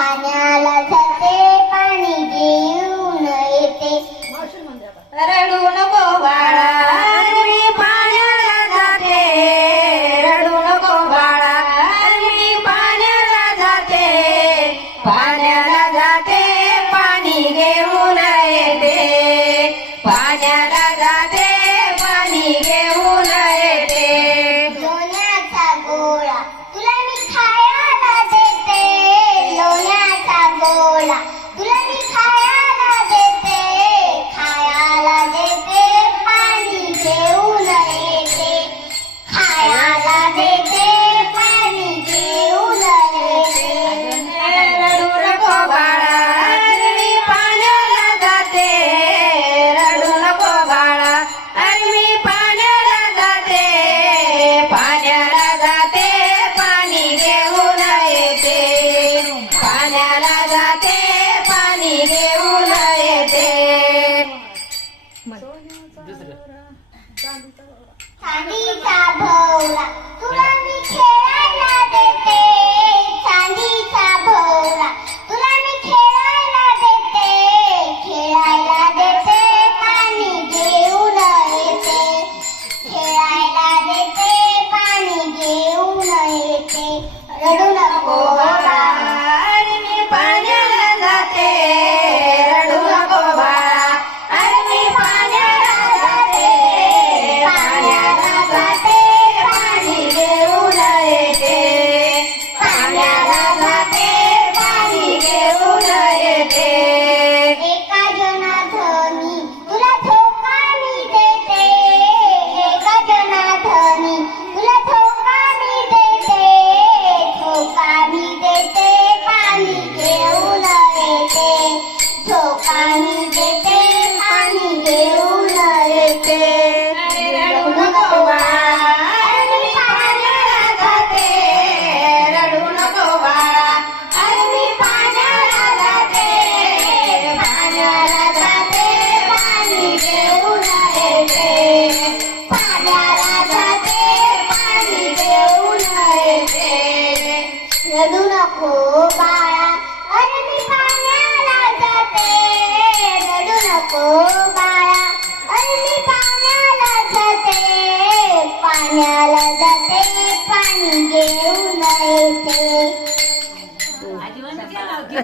पाण्याला जाते पाणी घेऊन येते. रडू नको बाळा मी पाण्याला जाते, रडू नको बाळा मी पाण्याला जाते, पाण्याला जाते पाणी घेऊन येते, पाण्याला जाते पाणी घेऊन येते. लोण्याचा गोळा तुला मी खायला देते, लोण्याचा गोळा तुला मी खायला देते, खायला देते पाणी घेऊन येते, खायला देते पाणी घेऊन येते. रडू नको बाळा मी पाण्याला जाते, रडू नको बाळा मी पाण्याला जाते, पाण्याला जाते पाणी घेऊन येते, पाण्याला जाते पाणी घेऊन